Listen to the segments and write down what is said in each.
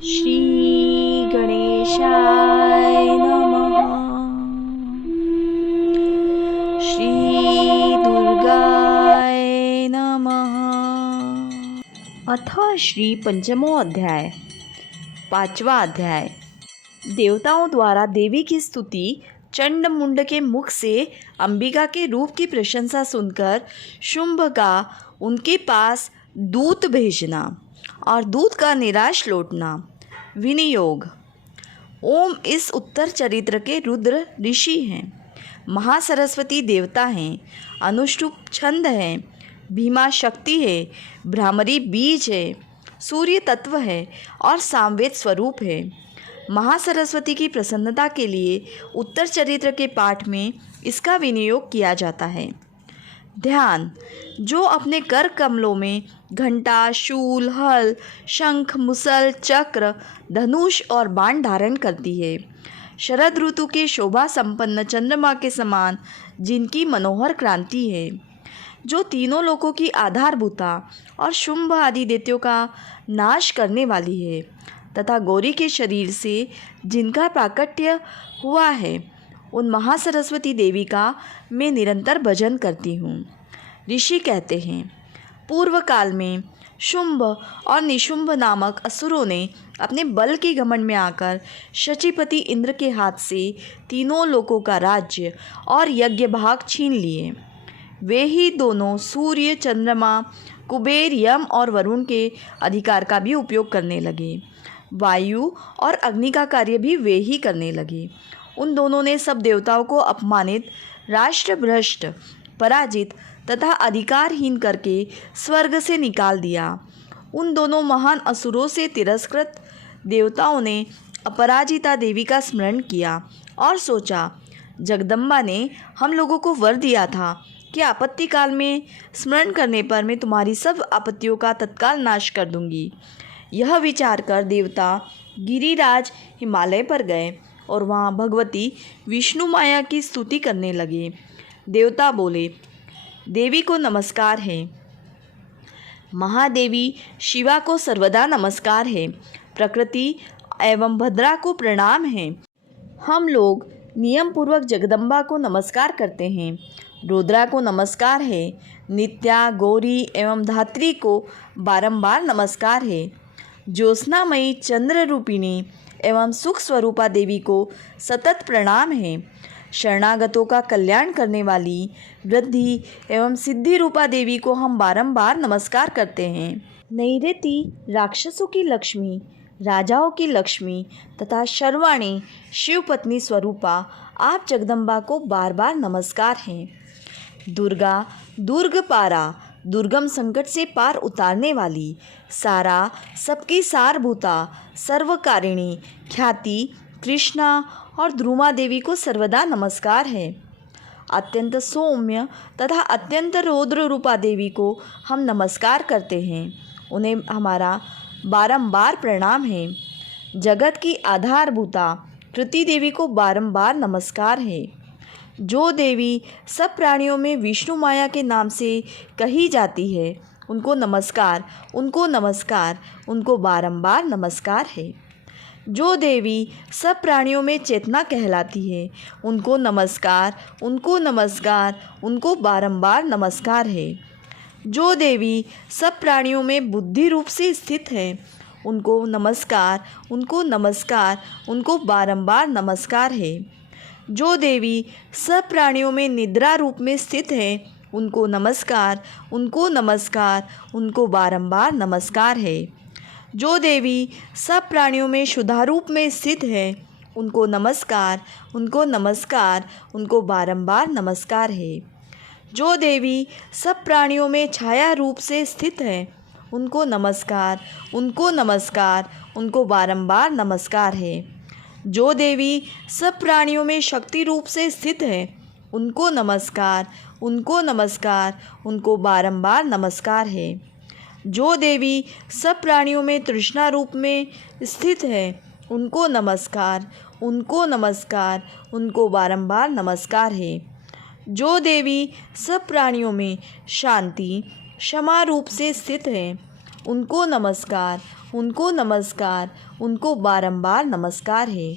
श्री गणेशाय नमः। श्री दुर्गाय नमः। अथ श्री पंचमो अध्याय। पांचवा अध्याय। देवताओं द्वारा देवी की स्तुति। चंड मुंड के मुख से अंबिका के रूप की प्रशंसा सुनकर शुंभ का उनके पास दूत भेजना और दूत का निराश लौटना। विनियोग। ओम इस उत्तर चरित्र के रुद्र ऋषि हैं, महासरस्वती देवता हैं, अनुष्टुप छंद हैं, भीमा शक्ति है, भ्रामरी बीज है, सूर्य तत्व है और सामवेद स्वरूप है। महासरस्वती की प्रसन्नता के लिए उत्तर चरित्र के पाठ में इसका विनियोग किया जाता है। ध्यान। जो अपने कर कमलों में घंटा, शूल, हल, शंख, मुसल, चक्र, धनुष और बाण धारण करती है, शरद ऋतु के शोभा संपन्न चंद्रमा के समान जिनकी मनोहर क्रांति है, जो तीनों लोकों की आधारभूता और शुंभ आदि दैत्यों का नाश करने वाली है, तथा गौरी के शरीर से जिनका प्राकट्य हुआ है, उन महासरस्वती देवी का मैं निरंतर भजन करती हूँ। ऋषि कहते हैं, पूर्व काल में शुंभ और निशुंभ नामक असुरों ने अपने बल के घमंड में आकर शचीपति इंद्र के हाथ से तीनों लोकों का राज्य और यज्ञ भाग छीन लिए। वे ही दोनों सूर्य, चंद्रमा, कुबेर, यम और वरुण के अधिकार का भी उपयोग करने लगे। वायु और अग्नि का कार्य भी वे ही करने लगे। उन दोनों ने सब देवताओं को अपमानित, राष्ट्रभ्रष्ट, पराजित तथा अधिकारहीन करके स्वर्ग से निकाल दिया। उन दोनों महान असुरों से तिरस्कृत देवताओं ने अपराजिता देवी का स्मरण किया और सोचा, जगदम्बा ने हम लोगों को वर दिया था कि आपत्ति काल में स्मरण करने पर मैं तुम्हारी सब आपत्तियों का तत्काल नाश कर दूंगी। यह विचार कर देवता गिरिराज हिमालय पर गए और वहाँ भगवती विष्णु माया की स्तुति करने लगे। देवता बोले, देवी को नमस्कार है, महादेवी शिवा को सर्वदा नमस्कार है, प्रकृति एवं भद्रा को प्रणाम है। हम लोग नियम पूर्वक जगदम्बा को नमस्कार करते हैं। रुद्रा को नमस्कार है, नित्या, गौरी एवं धात्री को बारंबार नमस्कार है। ज्योत्स्नामयी चंद्र रूपिणी एवं सुख स्वरूपा देवी को सतत प्रणाम है। शरणागतों का कल्याण करने वाली वृद्धि एवं सिद्धि रूपा देवी को हम बारंबार नमस्कार करते हैं। नैऋति राक्षसों की लक्ष्मी, राजाओं की लक्ष्मी तथा शर्वाणी शिवपत्नी स्वरूपा आप जगदम्बा को बार बार नमस्कार हैं। दुर्गा, दुर्गपारा, दुर्गम संकट से पार उतारने वाली, सारा सबकी सारभूता, सर्वकारिणी, ख्याति, कृष्णा और ध्रुमा देवी को सर्वदा नमस्कार है। अत्यंत सौम्य तथा अत्यंत रौद्र रूपा देवी को हम नमस्कार करते हैं। उन्हें हमारा बारंबार प्रणाम है। जगत की आधारभूता कृति देवी को बारंबार नमस्कार है। जो देवी सब प्राणियों में विष्णु माया के नाम से कही जाती है, उनको नमस्कार, उनको नमस्कार, उनको बारंबार नमस्कार है। जो देवी सब प्राणियों में चेतना कहलाती है, उनको नमस्कार, उनको नमस्कार, उनको बारंबार नमस्कार है। जो देवी सब प्राणियों में बुद्धि रूप से स्थित है, उनको नमस्कार, उनको नमस्कार, उनको बारंबार नमस्कार है। जो देवी सब प्राणियों में निद्रा रूप में स्थित है, उनको नमस्कार, उनको नमस्कार, उनको बारंबार नमस्कार है। जो देवी सब प्राणियों में शुद्धारूप में स्थित है, उनको नमस्कार, उनको नमस्कार, उनको बारंबार नमस्कार है। जो देवी सब प्राणियों में छाया रूप से स्थित है, उनको नमस्कार, उनको नमस्कार, उनको बारंबार नमस्कार है। जो देवी सब प्राणियों में शक्ति रूप से स्थित है, उनको नमस्कार, उनको नमस्कार, उनको बारंबार नमस्कार है। जो देवी सब प्राणियों में तृष्णा रूप में स्थित है, उनको नमस्कार, उनको नमस्कार, उनको बारंबार नमस्कार है। जो देवी सब प्राणियों में शांति, क्षमा रूप से स्थित है, उनको नमस्कार, उनको नमस्कार, उनको बारंबार नमस्कार है।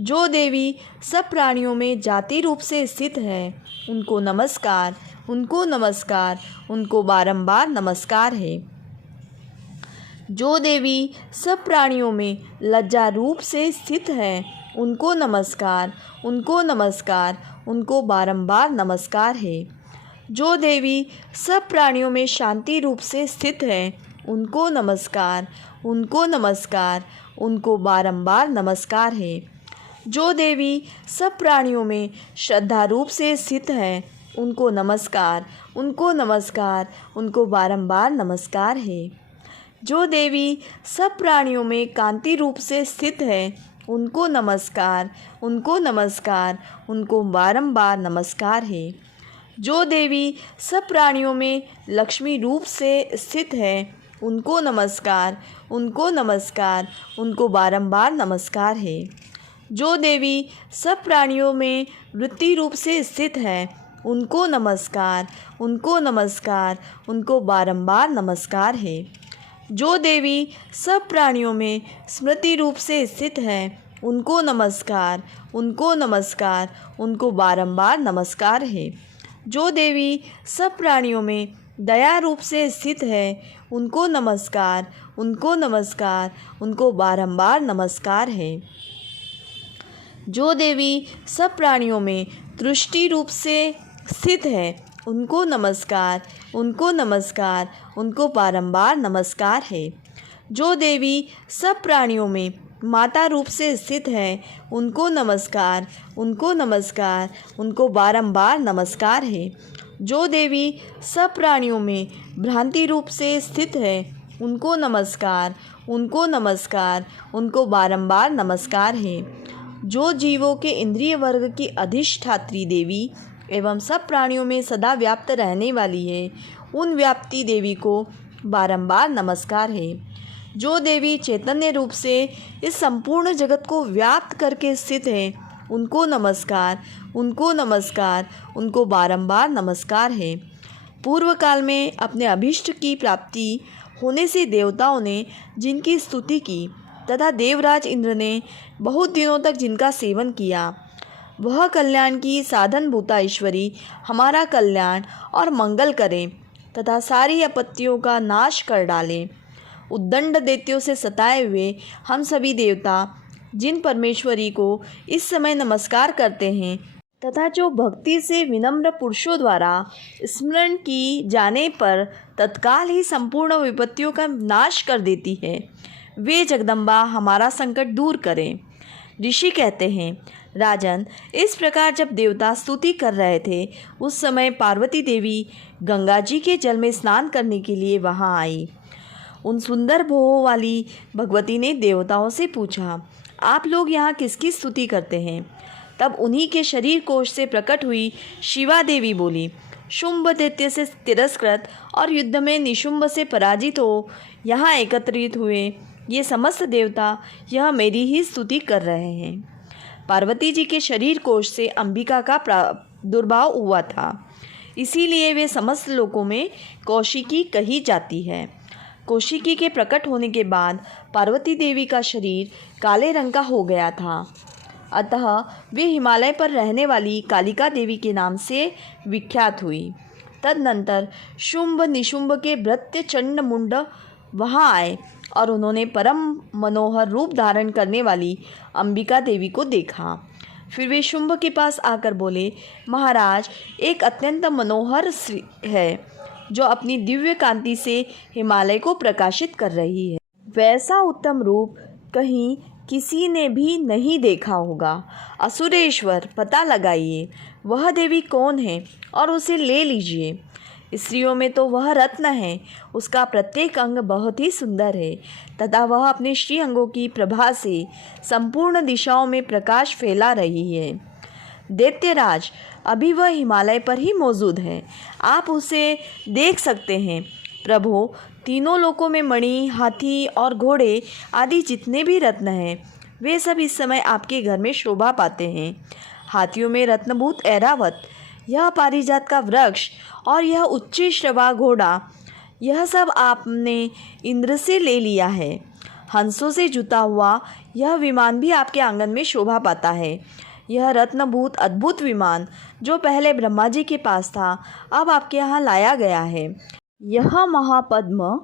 जो देवी सब प्राणियों में जाति रूप से स्थित है, उनको नमस्कार, उनको नमस्कार, उनको बारंबार नमस्कार है। जो देवी सब प्राणियों में लज्जा रूप से स्थित है, उनको नमस्कार, उनको नमस्कार, उनको बारंबार नमस्कार है। जो देवी सब प्राणियों में शांति रूप से स्थित है, उनको नमस्कार, उनको नमस्कार, उनको बारंबार नमस्कार है। जो देवी सब प्राणियों में श्रद्धा रूप से स्थित है, उनको नमस्कार, उनको नमस्कार, उनको बारंबार नमस्कार है। जो देवी सब प्राणियों में कांति रूप से स्थित है, उनको नमस्कार, उनको नमस्कार, उनको बारंबार नमस्कार है। जो देवी सब प्राणियों में लक्ष्मी रूप से स्थित है, उनको नमस्कार, उनको नमस्कार, उनको बारंबार नमस्कार है। जो देवी सब प्राणियों में वृत्ति रूप से स्थित है, उनको नमस्कार, उनको नमस्कार, उनको बारंबार नमस्कार है। जो देवी सब प्राणियों में स्मृति रूप से स्थित है, उनको नमस्कार, उनको नमस्कार, उनको बारंबार नमस्कार है। जो देवी सब प्राणियों में दया रूप से स्थित है, उनको नमस्कार, उनको नमस्कार, उनको बारंबार नमस्कार है। जो देवी सब प्राणियों में तुष्टि रूप से स्थित है, उनको नमस्कार, उनको नमस्कार, उनको बारंबार नमस्कार है। जो देवी सब प्राणियों में माता रूप से स्थित है, उनको नमस्कार, उनको नमस्कार, उनको बारंबार नमस्कार है। जो देवी सब प्राणियों में भ्रांति रूप से स्थित है, उनको नमस्कार, उनको नमस्कार, उनको बारंबार नमस्कार है। जो जीवों के इंद्रिय वर्ग की अधिष्ठात्री देवी एवं सब प्राणियों में सदा व्याप्त रहने वाली है, उन व्याप्ति देवी को बारंबार नमस्कार है। जो देवी चैतन्य रूप से इस संपूर्ण जगत को व्याप्त करके स्थित है, उनको नमस्कार, उनको नमस्कार, उनको बारंबार नमस्कार है। पूर्व काल में अपने अभीष्ट की प्राप्ति होने से देवताओं ने जिनकी स्तुति की तथा देवराज इंद्र ने बहुत दिनों तक जिनका सेवन किया, वह कल्याण की साधनभूता ईश्वरी हमारा कल्याण और मंगल करें तथा सारी आपत्तियों का नाश कर डालें। उद्दंड दैत्यों से सताए हुए हम सभी देवता जिन परमेश्वरी को इस समय नमस्कार करते हैं तथा जो भक्ति से विनम्र पुरुषों द्वारा स्मरण की जाने पर तत्काल ही संपूर्ण विपत्तियों का नाश कर देती है, वे जगदम्बा हमारा संकट दूर करें। ऋषि कहते हैं, राजन, इस प्रकार जब देवता स्तुति कर रहे थे, उस समय पार्वती देवी गंगा जी के जल में स्नान करने के लिए वहां आई। उन सुंदर भौहों वाली भगवती ने देवताओं से पूछा, आप लोग यहाँ किसकी स्तुति करते हैं? तब उन्हीं के शरीर कोश से प्रकट हुई शिवा देवी बोली, शुंभ दैत्य से तिरस्कृत और युद्ध में निशुंभ से पराजित हो यहाँ एकत्रित हुए ये समस्त देवता यह मेरी ही स्तुति कर रहे हैं। पार्वती जी के शरीर कोश से अंबिका का दुर्भाव हुआ था, इसीलिए वे समस्त लोकों में कौशिकी कही जाती है। कौशिकी के प्रकट होने के बाद पार्वती देवी का शरीर काले रंग का हो गया था, अतः वे हिमालय पर रहने वाली कालिका देवी के नाम से विख्यात हुई। तदनंतर शुंभ निशुंभ के भृत्य चंड मुंड वहाँ आए और उन्होंने परम मनोहर रूप धारण करने वाली अंबिका देवी को देखा। फिर वे शुंभ के पास आकर बोले, महाराज, एक अत्यंत मनोहर स्त्री है जो अपनी दिव्य कांति से हिमालय को प्रकाशित कर रही है। वैसा उत्तम रूप कहीं किसी ने भी नहीं देखा होगा। असुरेश्वर, पता लगाइए वह देवी कौन है और उसे ले लीजिए। स्त्रियों में तो वह रत्न है, उसका प्रत्येक अंग बहुत ही सुंदर है तथा वह अपने श्री अंगों की प्रभा से संपूर्ण दिशाओं में प्रकाश फैला रही है। दैत्यराज, अभी वह हिमालय पर ही मौजूद है, आप उसे देख सकते हैं। प्रभु, तीनों लोकों में मणि, हाथी और घोड़े आदि जितने भी रत्न हैं, वे सब इस समय आपके घर में शोभा पाते हैं। हाथियों में रत्नभूत ऐरावत, यह पारिजात का वृक्ष और यह उच्च श्रवा घोड़ा, यह सब आपने इंद्र से ले लिया है। हंसों से जुता हुआ यह विमान भी आपके आंगन में शोभा पाता है। यह रत्नभूत अद्भुत विमान जो पहले ब्रह्मा जी के पास था, अब आपके यहाँ लाया गया है। यह महापद्म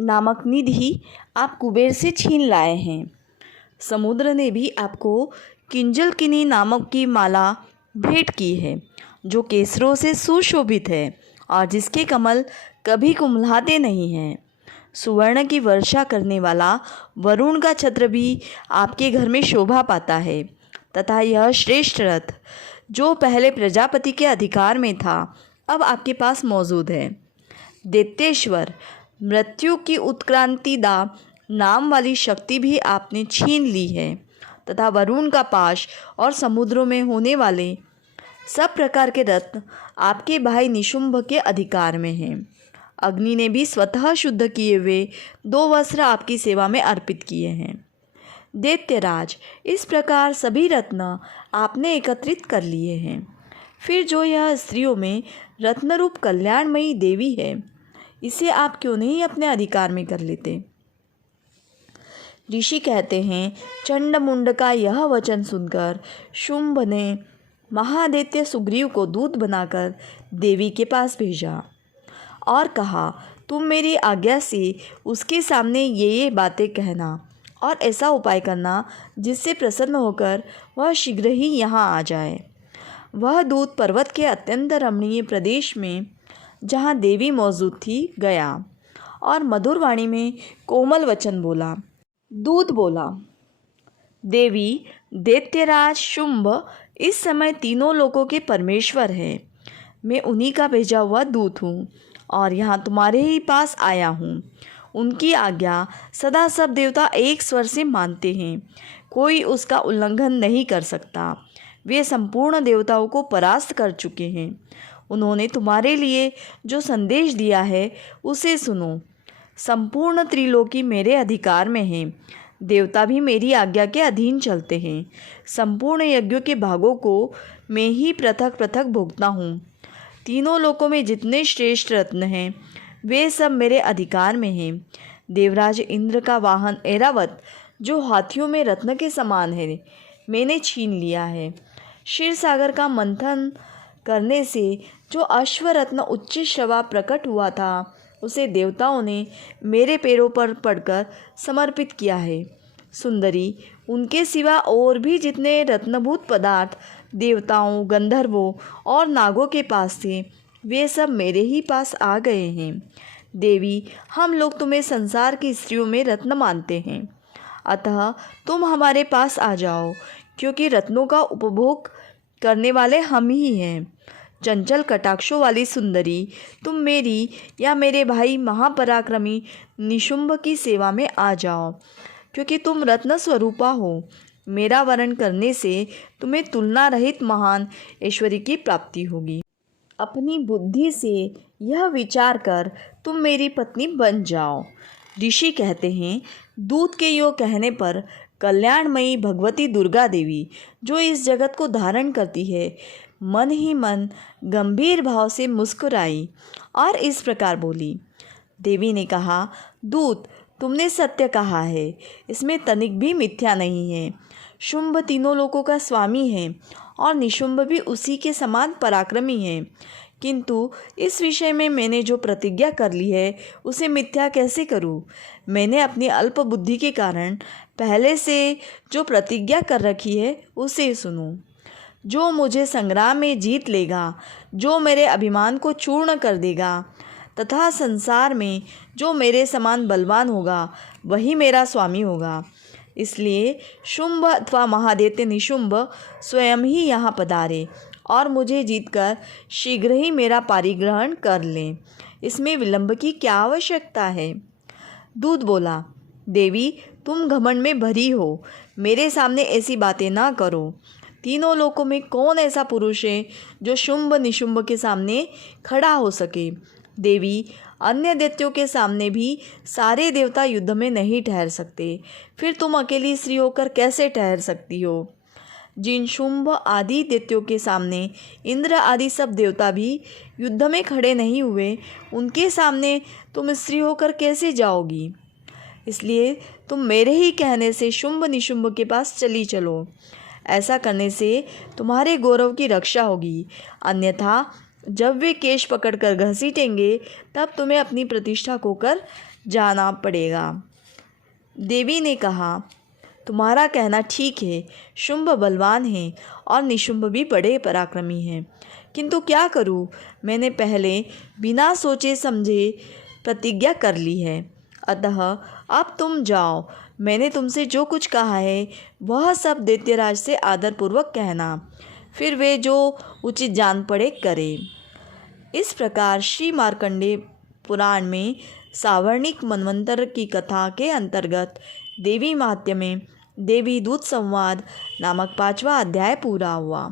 नामक निधि आप कुबेर से छीन लाए हैं। समुद्र ने भी आपको किंजलकिनी नामक की माला भेंट की है, जो केसरों से सुशोभित है और जिसके कमल कभी कुम्हलाते नहीं हैं। सुवर्ण की वर्षा करने वाला वरुण का छत्र भी आपके घर में शोभा पाता है, तथा यह श्रेष्ठ रथ जो पहले प्रजापति के अधिकार में था, अब आपके पास मौजूद है। दैत्येश्वर मृत्यु की उत्क्रांतिदा नाम वाली शक्ति भी आपने छीन ली है, तथा वरुण का पाश और समुद्रों में होने वाले सब प्रकार के रत्न आपके भाई निशुंभ के अधिकार में हैं। अग्नि ने भी स्वतः शुद्ध किए हुए 2 वस्त्र आपकी सेवा में अर्पित किए हैं। दैत्यराज, इस प्रकार सभी रत्न आपने एकत्रित कर लिए हैं। फिर जो यह स्त्रियों में रत्नरूप कल्याणमयी देवी है, इसे आप क्यों नहीं अपने अधिकार में कर लेते? ऋषि कहते हैं, चंडमुंड का यह वचन सुनकर शुंभ ने महादैत्य सुग्रीव को दूत बनाकर देवी के पास भेजा और कहा, तुम मेरी आज्ञा से उसके सामने ये बातें कहना और ऐसा उपाय करना जिससे प्रसन्न होकर वह शीघ्र ही यहाँ आ जाए। वह दूत पर्वत के अत्यंत रमणीय प्रदेश में, जहाँ देवी मौजूद थी, गया और मधुर वाणी में कोमल वचन बोला। दूत बोला, देवी, दैत्यराज शुंभ इस समय तीनों लोकों के परमेश्वर है। मैं उन्हीं का भेजा हुआ दूत हूँ और यहाँ तुम्हारे ही पास आया हूँ। उनकी आज्ञा सदा सब देवता एक स्वर से मानते हैं, कोई उसका उल्लंघन नहीं कर सकता। वे संपूर्ण देवताओं को परास्त कर चुके हैं। उन्होंने तुम्हारे लिए जो संदेश दिया है उसे सुनो। संपूर्ण त्रिलोकी मेरे अधिकार में है, देवता भी मेरी आज्ञा के अधीन चलते हैं। संपूर्ण यज्ञों के भागों को मैं ही पृथक पृथक भोगता हूँ। तीनों लोकों में जितने श्रेष्ठ रत्न हैं, वे सब मेरे अधिकार में हैं। देवराज इंद्र का वाहन ऐरावत, जो हाथियों में रत्न के समान है, मैंने छीन लिया है। क्षीर सागर का मंथन करने से जो अश्वरत्न उच्च श्रवा प्रकट हुआ था, उसे देवताओं ने मेरे पैरों पर पड़कर समर्पित किया है। सुंदरी, उनके सिवा और भी जितने रत्नभूत पदार्थ देवताओं, गंधर्वों और नागों के पास थे, वे सब मेरे ही पास आ गए हैं। देवी, हम लोग तुम्हें संसार की स्त्रियों में रत्न मानते हैं, अतः तुम हमारे पास आ जाओ, क्योंकि रत्नों का उपभोग करने वाले हम ही हैं। चंचल कटाक्षों वाली सुंदरी, तुम मेरी या मेरे भाई महापराक्रमी निशुंभ की सेवा में आ जाओ, क्योंकि तुम रत्न स्वरूपा हो। मेरा वरण करने से तुम्हें तुलना रहित महान ऐश्वर्य की प्राप्ति होगी। अपनी बुद्धि से यह विचार कर तुम मेरी पत्नी बन जाओ। ऋषि कहते हैं, दूत के यो कहने पर कल्याणमयी भगवती दुर्गा देवी, जो इस जगत को धारण करती है, मन ही मन गंभीर भाव से मुस्कुराई और इस प्रकार बोली। देवी ने कहा, दूत, तुमने सत्य कहा है, इसमें तनिक भी मिथ्या नहीं है। शुंभ तीनों लोकों का स्वामी है और निशुंभ भी उसी के समान पराक्रमी है, किंतु इस विषय में मैंने जो प्रतिज्ञा कर ली है उसे मिथ्या कैसे करूं? मैंने अपनी अल्प बुद्धि के कारण पहले से जो प्रतिज्ञा कर रखी है उसे सुनो। जो मुझे संग्राम में जीत लेगा, जो मेरे अभिमान को चूर्ण कर देगा, तथा संसार में जो मेरे समान बलवान होगा, वही मेरा स्वामी होगा। इसलिए शुंभ अथवा महादैत्य निशुंभ स्वयं ही यहाँ पधारे और मुझे जीतकर शीघ्र ही मेरा पारिग्रहण कर लें। इसमें विलंब की क्या आवश्यकता है? दूत बोला, देवी, तुम घमंड में भरी हो, मेरे सामने ऐसी बातें ना करो। तीनों लोकों में कौन ऐसा पुरुष है जो शुंभ निशुंभ के सामने खड़ा हो सके? देवी, अन्य दैत्यों के सामने भी सारे देवता युद्ध में नहीं ठहर सकते, फिर तुम अकेली स्त्री होकर कैसे ठहर सकती हो? जिन शुंभ आदि दैत्यों के सामने इंद्र आदि सब देवता भी युद्ध में खड़े नहीं हुए, उनके सामने तुम स्त्री होकर कैसे जाओगी? इसलिए तुम मेरे ही कहने से शुंभ निशुंभ के पास चली चलो। ऐसा करने से तुम्हारे गौरव की रक्षा होगी, अन्यथा जब वे केश पकड़कर घसीटेंगे तब तुम्हें अपनी प्रतिष्ठा खोकर जाना पड़ेगा। देवी ने कहा, तुम्हारा कहना ठीक है, शुंभ बलवान है और निशुंभ भी बड़े पराक्रमी हैं, किंतु क्या करूं, मैंने पहले बिना सोचे समझे प्रतिज्ञा कर ली है। अतः अब तुम जाओ, मैंने तुमसे जो कुछ कहा है वह सब दैत्यराज से आदरपूर्वक कहना, फिर वे जो उचित जान पड़े करें। इस प्रकार श्री मार्कंडेय पुराण में सावर्णिक मनवंतर की कथा के अंतर्गत देवी महात्म्य में देवी दूत संवाद नामक 5वां अध्याय पूरा हुआ।